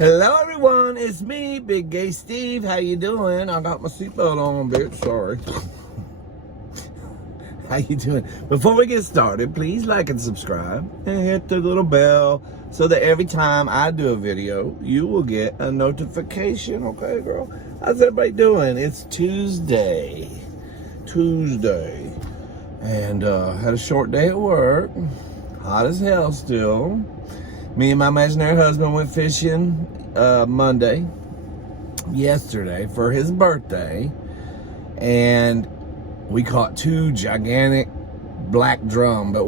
Hello everyone, it's me, Big Gay Steve. How you doing? I got my seatbelt on, bitch. Sorry. How you doing? Before we get started, please like and subscribe and hit the little bell so that every time I do a video, you will get a notification. Okay, girl? How's everybody doing? It's Tuesday. And had a short day at work. Hot as hell still. Me and my imaginary husband went fishing yesterday for his birthday, and we caught two gigantic black drum, but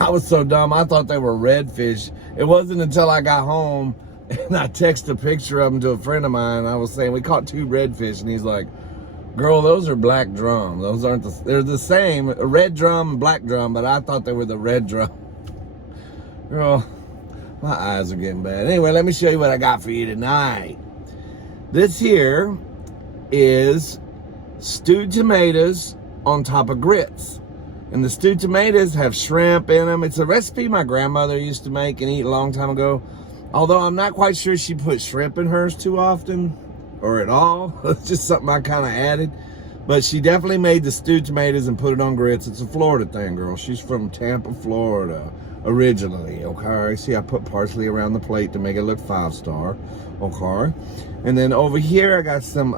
I was so dumb, I thought they were redfish. It wasn't until I got home and I texted a picture of them to a friend of mine. I was saying we caught two redfish, and he's like, girl, those are black drum. Those aren't they're the same, a red drum and black drum, but I thought they were the red drum. Girl, my eyes are getting bad. Anyway, let me show you what I got for you tonight. This here is stewed tomatoes on top of grits. And the stewed tomatoes have shrimp in them. It's a recipe my grandmother used to make and eat a long time ago. Although I'm not quite sure she put shrimp in hers too often or at all. It's just something I kind of added. But she definitely made the stewed tomatoes and put it on grits. It's a Florida thing, girl. She's from Tampa, Florida. Originally, okay? See, I put parsley around the plate to make it look 5-star, okay? And then over here, I got some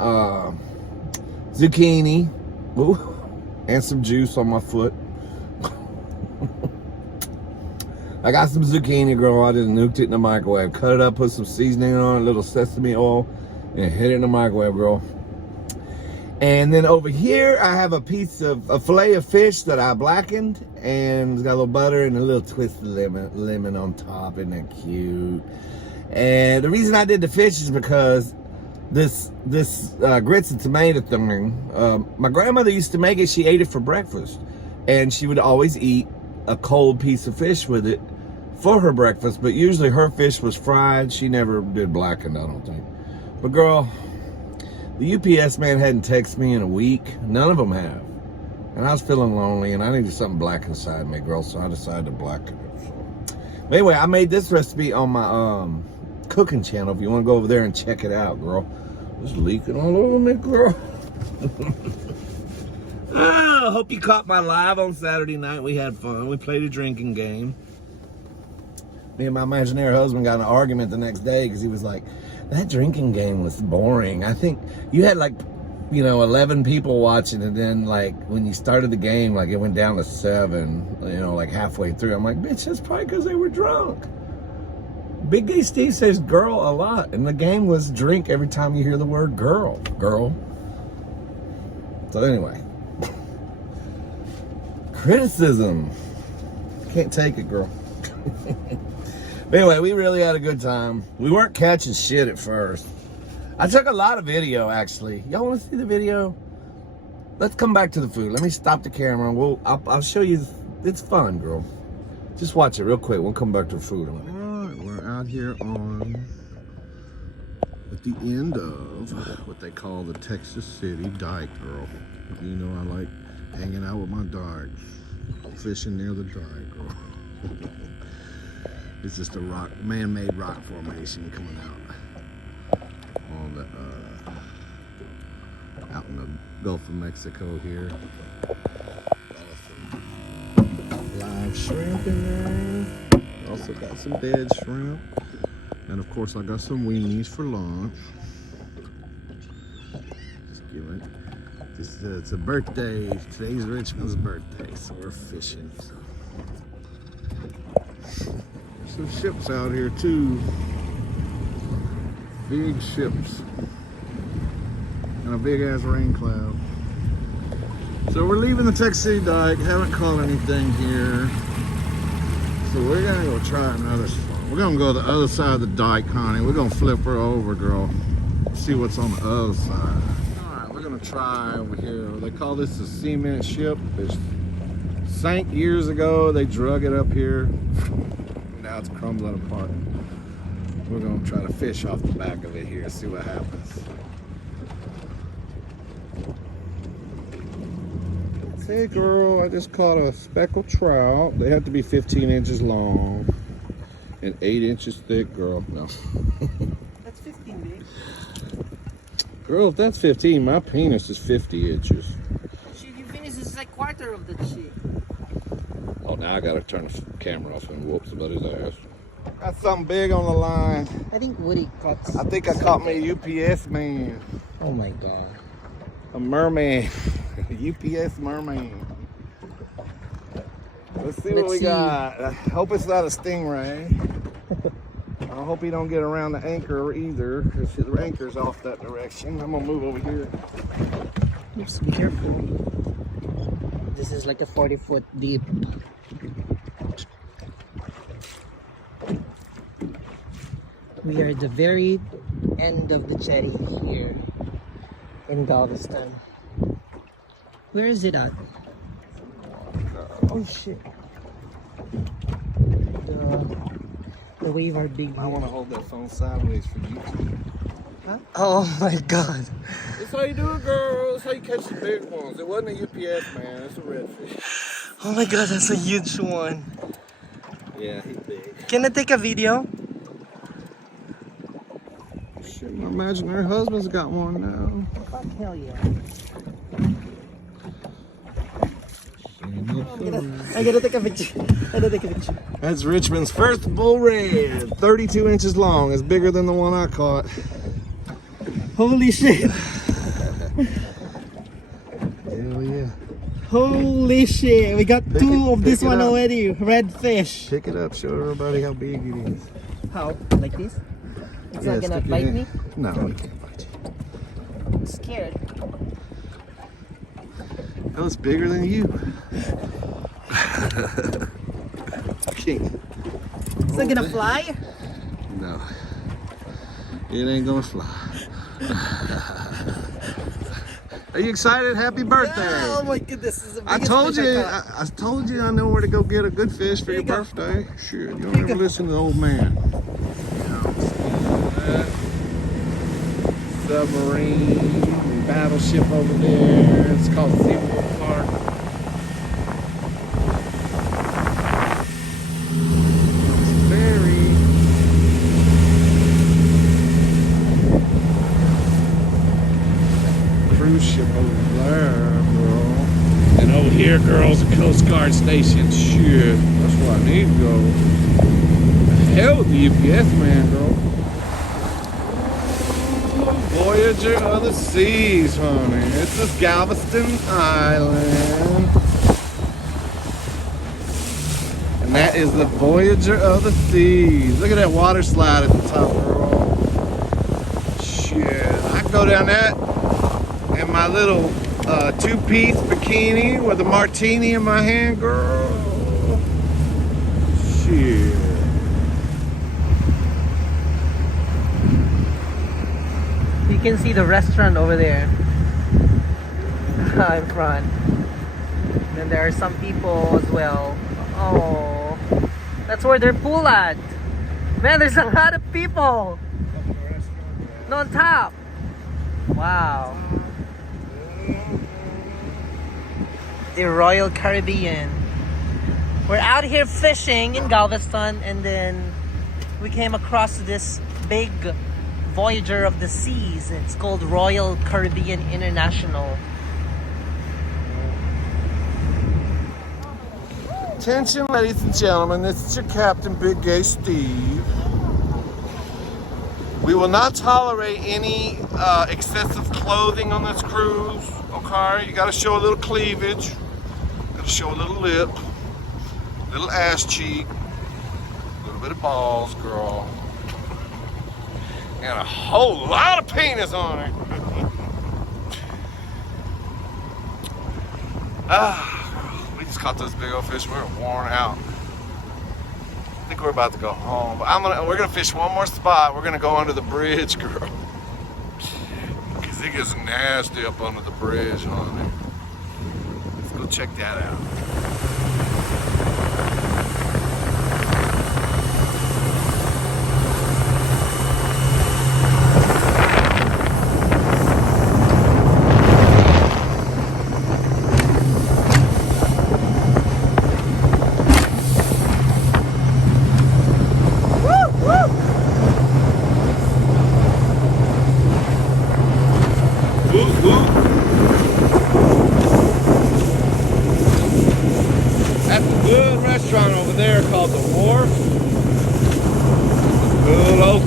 zucchini, ooh, and some juice on my foot. I got some zucchini, girl. I just nuked it in the microwave. Cut it up, put some seasoning on it, a little sesame oil, and hit it in the microwave, girl. And then over here, I have a piece of a fillet of fish that I blackened, and it's got a little butter and a little twist of lemon on top. Isn't that cute? And the reason I did the fish is because this grits and tomato thing, my grandmother used to make it. She ate it for breakfast, and she would always eat a cold piece of fish with it for her breakfast. But usually her fish was fried. She never did blackened, I don't think. But girl, the UPS man hadn't texted me in a week. None of them have. And I was feeling lonely, and I needed something black inside me, girl, so I decided to blacken it. So. But anyway, I made this recipe on my cooking channel if you want to go over there and check it out, girl. It's leaking all over me, girl. I hope you caught my live on Saturday night. We had fun. We played a drinking game. Me and my imaginary husband got in an argument the next day because he was like, that drinking game was boring. I think you had 11 people watching, and then when you started the game, it went down to 7, halfway through. I'm like, bitch, that's probably because they were drunk. Big Gay Steve says girl a lot, and the game was drink every time you hear the word girl. So anyway, criticism. Can't take it, girl. But anyway, we really had a good time. We weren't catching shit at first. I took a lot of video, actually. Y'all want to see the video? Let's come back to the food. Let me stop the camera, and I'll show you. It's fun, girl. Just watch it real quick. We'll come back to the food. All right, we're out here at the end of what they call the Texas City Dike, girl. You know I like hanging out with my dykes. Fishing near the dike, girl. It's just a man-made rock formation coming out on the out in the Gulf of Mexico here. Live shrimp in there. Also got some dead shrimp, and of course I got some weenies for lunch. Just give it. It's a birthday. Today's Richmond's birthday, so we're fishing. So. Some ships out here too. Big ships. And a big ass rain cloud. So we're leaving the Texas City Dike. Haven't caught anything here. So we're gonna go try another spot. We're gonna go to the other side of the dike, honey. We're gonna flip her over, girl. See what's on the other side. Alright, we're gonna try over here. They call this a cement ship. It sank years ago. They drug it up here. Now it's crumbling apart. We're gonna try to fish off the back of it here, see what happens. Hey girl, I just caught a speckled trout. They have to be 15 inches long and 8 inches thick, girl. No. That's 15, babe. Girl, if that's 15, my penis is 50 inches. Shit, you finished this is like quarter of that shit. Oh, now I gotta turn the camera off and whoop somebody's ass. Got something big on the line. I think Woody caught. I think I caught me a UPS man. Oh my god. A merman. UPS merman. Let's see what we got. I hope it's not a stingray. I hope he don't get around the anchor either, because the anchor's off that direction. I'm gonna move over here. Just be careful. This is like a 40-foot deep. We are at the very end of the jetty here in Galveston. Where is it at? Oh shit. The wave are big. I want to hold that phone sideways for you. Huh? Oh my god. That's how you do it, girl. That's how you catch the big ones. It wasn't a UPS man, it's a redfish. Oh my god, that's a huge one. Yeah, he's big. Can I take a video? Shit, I imagine her husband's got one now. Fuck hell yeah. I gotta take a picture. I gotta take a picture. That's Richmond's first bull red. 32 inches long. It's bigger than the one I caught. Holy shit. Hell yeah. Holy shit. We got two of this one already. Red fish. Pick it up, show everybody how big it is. How? Like this? It's not gonna bite me? No, it can't bite you. I'm scared. That was bigger than you. King. Is it gonna fly? No. It ain't gonna fly. Are you excited? Happy birthday! Oh my goodness, this is the I biggest told fish you, I caught. I told you I know where to go get a good fish for your birthday. Sure, you don't ever listen to the old man. Submarine, battleship over there. It's called SeaWorld Park. Cruise ship over there, bro. And over here, girls, a Coast Guard station. Shit, that's where I need to go. Hell with the UPS man, girl. Voyager of the seas, honey. This is Galveston Island. And that is the Voyager of the seas. Look at that water slide at the top, girl. Shit, I can go down that in my little two-piece bikini with a martini in my hand, girl. Shit. You can see the restaurant over there in front. Then there are some people as well. Oh, that's where their pool at. Man, there's a lot of people. No, on top. Wow. The Royal Caribbean. We're out here fishing in Galveston, and then we came across this big Voyager of the seas. It's called Royal Caribbean International. Attention, ladies and gentlemen, this is your captain, Big Gay Steve. We will not tolerate any excessive clothing on this cruise. Okay, you gotta show a little cleavage, gotta show a little lip, a little ass cheek, a little bit of balls, girl, and a whole lot of penis on it. We just caught those big old fish. We're worn out. I think we're about to go home, but we're gonna fish one more spot. We're gonna go under the bridge, girl, because it gets nasty up under the bridge, honey. Let's go check that out.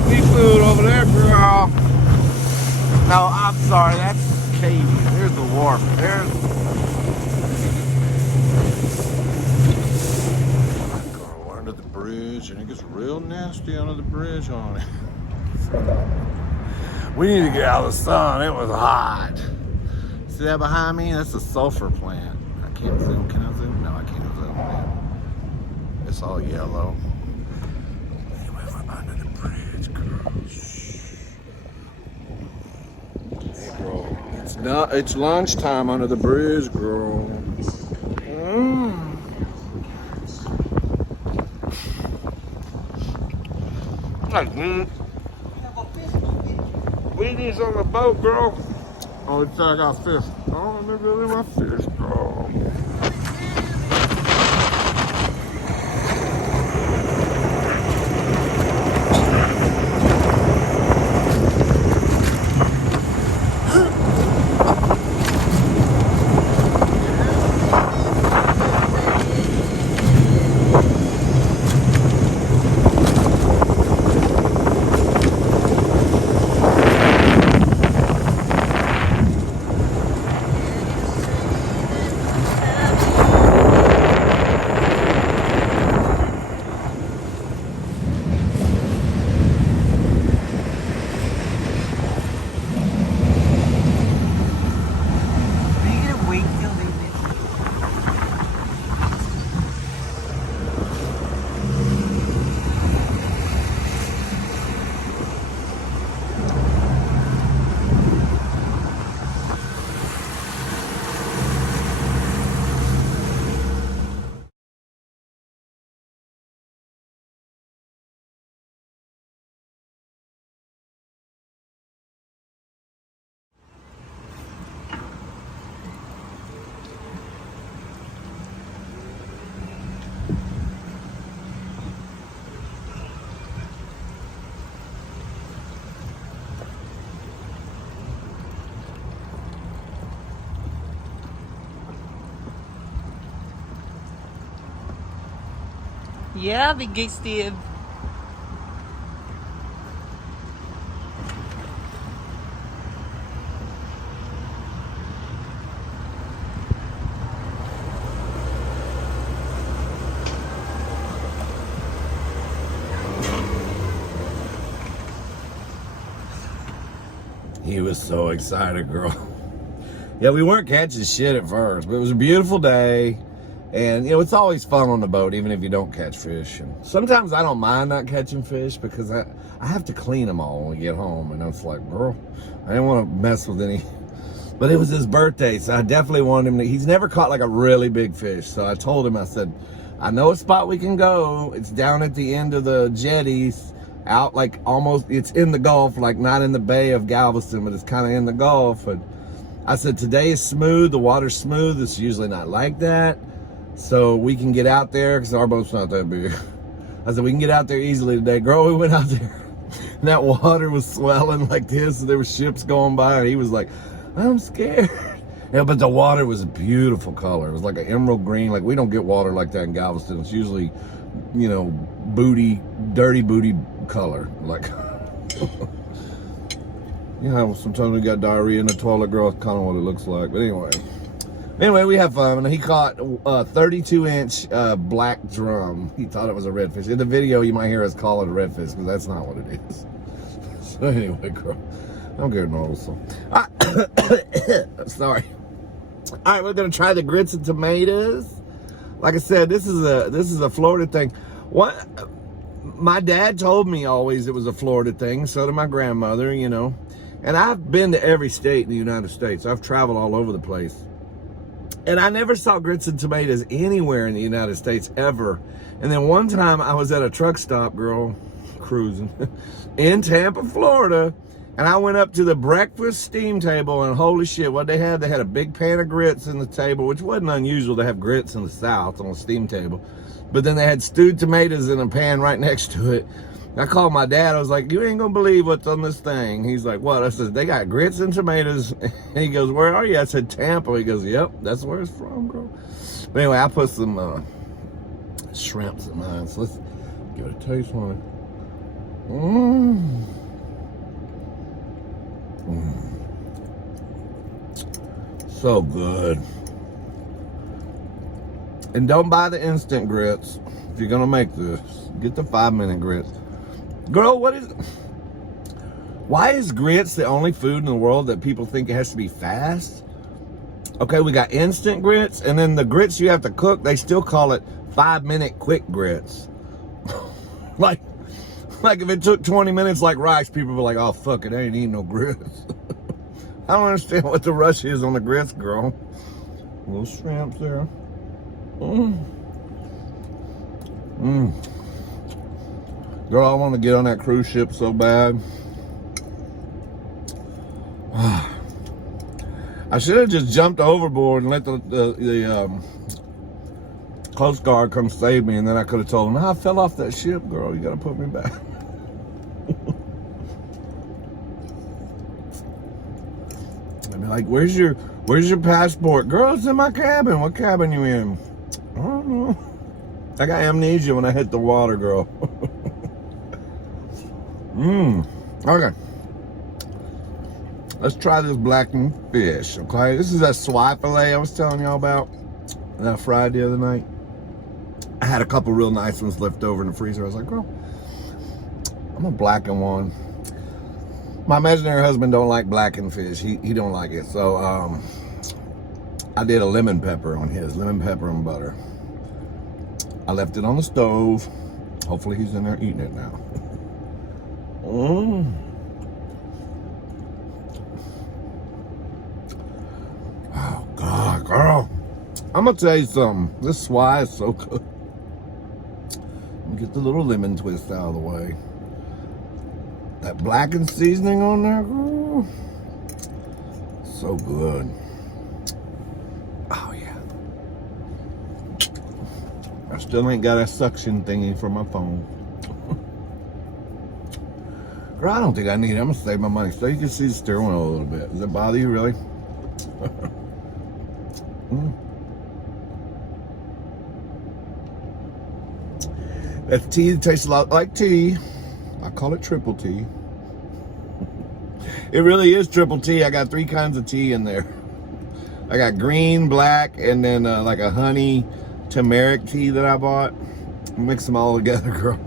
seafood over there, girl. No, I'm sorry. That's Katie. There's the wharf. There's. Girl, we're under the bridge, and it gets real nasty under the bridge on it. We need to get out of the sun. It was hot. See that behind me? That's a sulfur plant. I can't zoom. Can I zoom? No, I can't zoom. It's all yellow. Anyway, we're under the bridge, girl. Hey, girl. It's lunchtime under the bridge, girl. We need on the boat, girl. Oh, it's I got fish. Oh, look at my fish, girl. Yeah, Big Gay Steve. He was so excited, girl. Yeah, we weren't catching shit at first, but it was a beautiful day. And, you know, it's always fun on the boat, even if you don't catch fish. And sometimes I don't mind not catching fish because I have to clean them all when we get home. And it's like, girl, I didn't want to mess with any. But it was his birthday, so I definitely wanted him to. He's never caught like a really big fish. So I told him, I said, I know a spot we can go. It's down at the end of the jetties, out like almost, it's in the Gulf, like not in the Bay of Galveston, but it's kind of in the Gulf. And I said, today is smooth. The water's smooth. It's usually not like that. So we can get out there because our boat's not that big. I said, we can get out there easily today. Girl, we went out there and that water was swelling like this. And there were ships going by and he was like, I'm scared. Yeah, but the water was a beautiful color. It was like an emerald green. Like we don't get water like that in Galveston. It's usually, you know, booty, dirty booty color. Like, you know, sometimes we got diarrhea in the toilet, girl. That's kind of what it looks like. But anyway, we have fun. And he caught a 32-inch black drum. He thought it was a redfish. In the video, you might hear us call it a redfish because that's not what it is. So anyway, girl, I'm getting old. So, sorry. All right, we're gonna try the grits and tomatoes. Like I said, this is a Florida thing. What? My dad told me always it was a Florida thing. So did my grandmother, you know. And I've been to every state in the United States. I've traveled all over the place. And I never saw grits and tomatoes anywhere in the United States ever. And then one time I was at a truck stop, girl, cruising in Tampa, Florida. And I went up to the breakfast steam table and holy shit, what they had a big pan of grits in the table, which wasn't unusual to have grits in the South on a steam table. But then they had stewed tomatoes in a pan right next to it. I called my dad. I was like, you ain't gonna believe what's on this thing. He's like, what? I said, they got grits and tomatoes. And he goes, where are you? I said, Tampa. He goes, yep, that's where it's from, bro. But anyway, I put some shrimps in mine. So let's give it a taste on it. Mm. So good. And don't buy the instant grits if you're gonna make this. Get the 5-minute grits. Girl, why is grits the only food in the world that people think it has to be fast? Okay, we got instant grits, and then the grits you have to cook, they still call it 5-minute quick grits. like if it took 20 minutes like rice, people were like, oh fuck it, I ain't eating no grits. I don't understand what the rush is on the grits, girl. Little shrimps there. Girl, I want to get on that cruise ship so bad. I should have just jumped overboard and let the Coast Guard come save me, and then I could have told them, I fell off that ship, girl. You got to put me back. I'd be like, where's your passport? Girl, it's in my cabin. What cabin you in? I don't know. I got amnesia when I hit the water, girl. Okay. Let's try this blackened fish, okay? This is that Swai fillet I was telling y'all about that I fried the other night. I had a couple real nice ones left over in the freezer. I was like, girl, I'm gonna blacken one. My imaginary husband don't like blackened fish. He don't like it. So I did a lemon pepper on his, lemon pepper and butter. I left it on the stove. Hopefully he's in there eating it now. Oh God, girl. I'm gonna tell you something. This Swai is so good. Let me get the little lemon twist out of the way. That blackened seasoning on there, girl. So good. Oh yeah. I still ain't got a suction thingy for my phone. Girl, I don't think I need it. I'm gonna save my money so you can see the steering wheel a little bit. Does it bother you, really? That tea tastes a lot like tea. I call it triple tea. It really is triple tea. I got 3 kinds of tea in there. I got green, black, and then like a honey turmeric tea that I bought. Mix them all together, girl.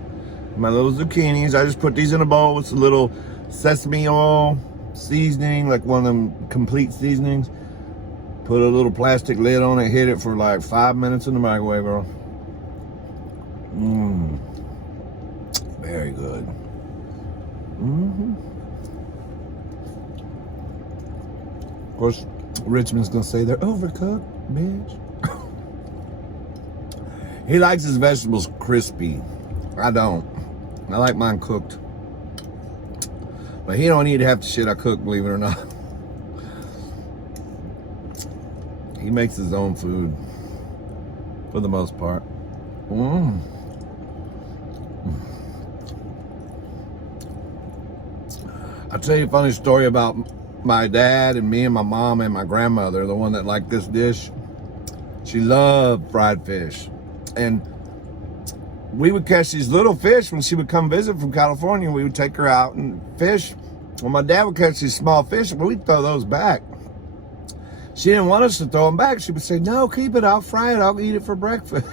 My little zucchinis. I just put these in a bowl with some little sesame oil seasoning, like one of them complete seasonings. Put a little plastic lid on it, hit it for like 5 minutes in the microwave, girl. Very good. Of course, Richmond's gonna say they're overcooked, bitch. He likes his vegetables crispy. I don't. I like mine cooked. But he don't eat half the shit I cook, believe it or not. He makes his own food for the most part. I'll tell you a funny story about my dad and me and my mom and my grandmother, the one that liked this dish. She loved fried fish. And we would catch these little fish when she would come visit from California. We would take her out and fish. Well, my dad would catch these small fish, but we'd throw those back. She didn't want us to throw them back. She would say, no, keep it. I'll fry it. I'll eat it for breakfast.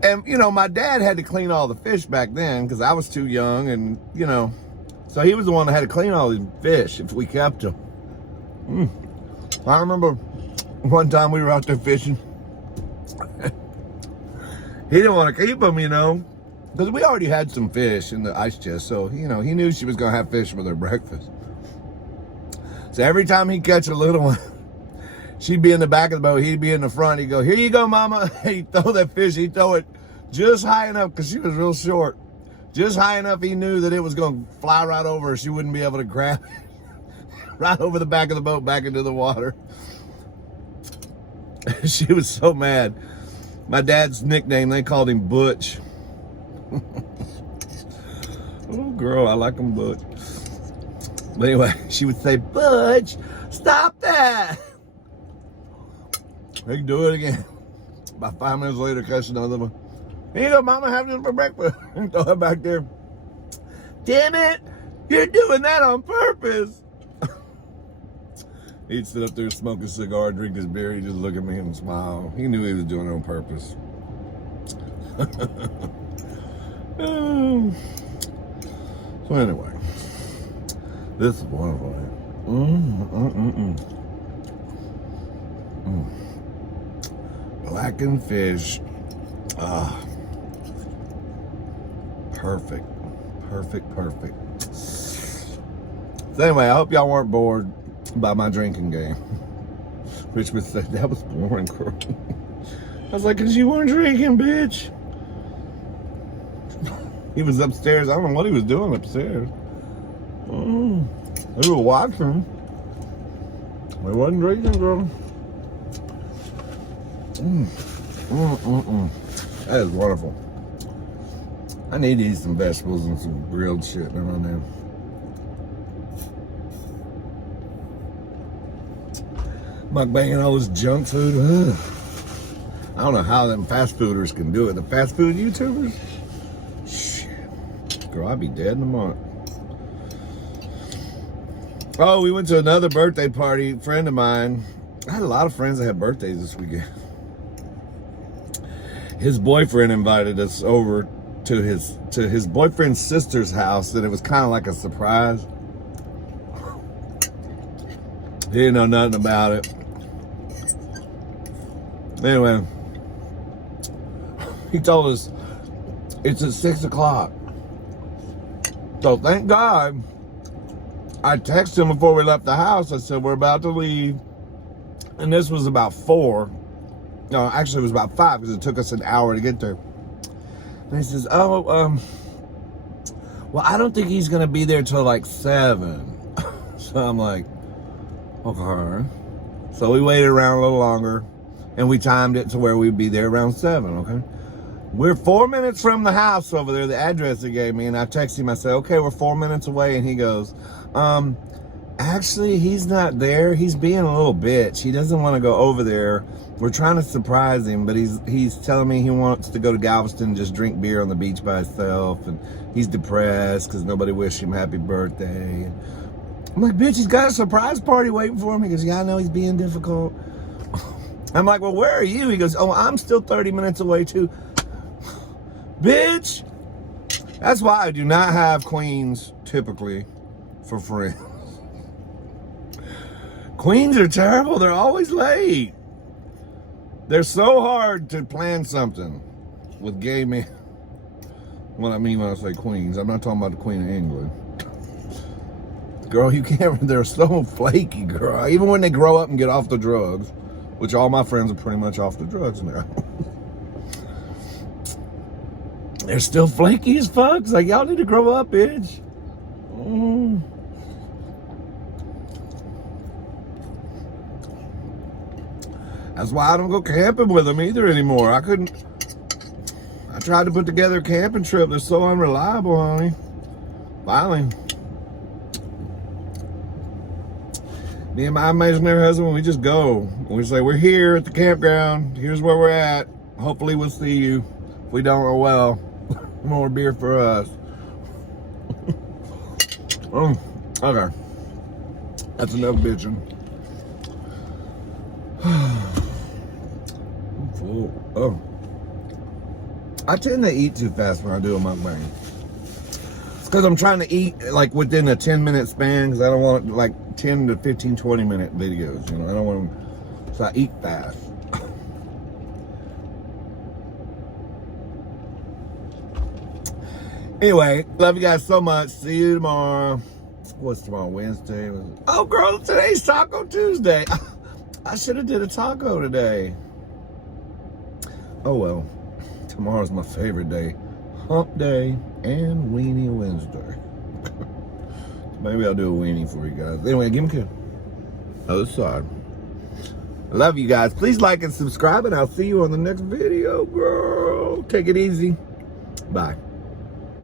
And, you know, my dad had to clean all the fish back then because I was too young and, you know, so he was the one that had to clean all these fish if we kept them. I remember one time we were out there fishing. He didn't want to keep them, you know, because we already had some fish in the ice chest. So, you know, he knew she was going to have fish for their breakfast. So every time he'd catch a little one, she'd be in the back of the boat, he'd be in the front. He'd go, here you go, mama. He'd throw that fish. He'd throw it just high enough because she was real short. Just high enough he knew that it was going to fly right over her. She wouldn't be able to grab it. Right over the back of the boat, back into the water. She was so mad. My dad's nickname, they called him Butch. Oh, girl, I like him Butch. But anyway, she would say, Butch, stop that. They can do it again. About 5 minutes later, catch another one. Here you go, Mama, have this for breakfast. Throw it back there. Damn it! You're doing that on purpose. He'd sit up there, smoke a cigar, drink his beer. He'd just look at me and smile. He knew he was doing it on purpose. So anyway, this is wonderful. Blackened fish. Perfect. So anyway, I hope y'all weren't bored by my drinking game. Rich would say, that was boring, girl. I was like, 'cause you weren't drinking, bitch. He was upstairs. I don't know what he was doing upstairs. We were watching. We wasn't drinking, girl. That is wonderful. I need to eat some vegetables and some grilled shit. I don't know. Mukbanging all this junk food. Ugh. I don't know how them fast fooders can do it. The fast food YouTubers? Shit. Girl, I'd be dead in a month. Oh, we went to another birthday party. A friend of mine. I had a lot of friends that had birthdays this weekend. His boyfriend invited us over to his boyfriend's sister's house, and it was kind of like a surprise. He didn't know nothing about it. Anyway, he told us it's at 6 o'clock. So thank God I texted him before we left the house. I said, we're about to leave. And this was about 4. No, actually it was about 5 because it took us an hour to get there. And he says, well, I don't think he's going to be there till like 7. So I'm like, okay. So we waited around a little longer and we timed it to where we'd be there around 7, okay? We're 4 minutes from the house over there, the address he gave me, and I texted him, I said, okay, we're 4 minutes away, and he goes, actually, he's not there. He's being a little bitch. He doesn't want to go over there. We're trying to surprise him, but he's telling me he wants to go to Galveston and just drink beer on the beach by himself, and he's depressed because nobody wished him happy birthday. I'm like, bitch, he's got a surprise party waiting for him. He goes, yeah, I know he's being difficult. I'm like, well, where are you? He goes, oh, I'm still 30 minutes away too. Bitch, that's why I do not have queens typically for friends. Queens are terrible. They're always late. They're so hard to plan something with gay men. What I mean when I say queens, I'm not talking about the Queen of England. Girl, you can't, they're so flaky, girl. Even when they grow up and get off the drugs, which all my friends are pretty much off the drugs now. They're still flaky as fuck. It's like, y'all need to grow up, bitch. That's why I don't go camping with them either anymore. I tried to put together a camping trip. They're so unreliable, honey. Finally. Me and my imaginary husband, we just go. We say, we're here at the campground. Here's where we're at. Hopefully we'll see you. If we don't, oh well. More beer for us. Okay. That's enough bitching. I'm full. I tend to eat too fast when I do a mukbang. It's because I'm trying to eat like within a 10-minute span because I don't want like 10 to 15, 20-minute videos. You know, I don't want them. So I eat fast. Anyway, love you guys so much. See you tomorrow. What's tomorrow? Wednesday? Oh, girl, today's Taco Tuesday. I should have did a taco today. Oh, well. Tomorrow's my favorite day. Hump Day and Weenie Wednesday. Maybe I'll do a weenie for you guys. Anyway, give me a other side. I love you guys. Please like and subscribe, and I'll see you on the next video, girl. Take it easy. Bye.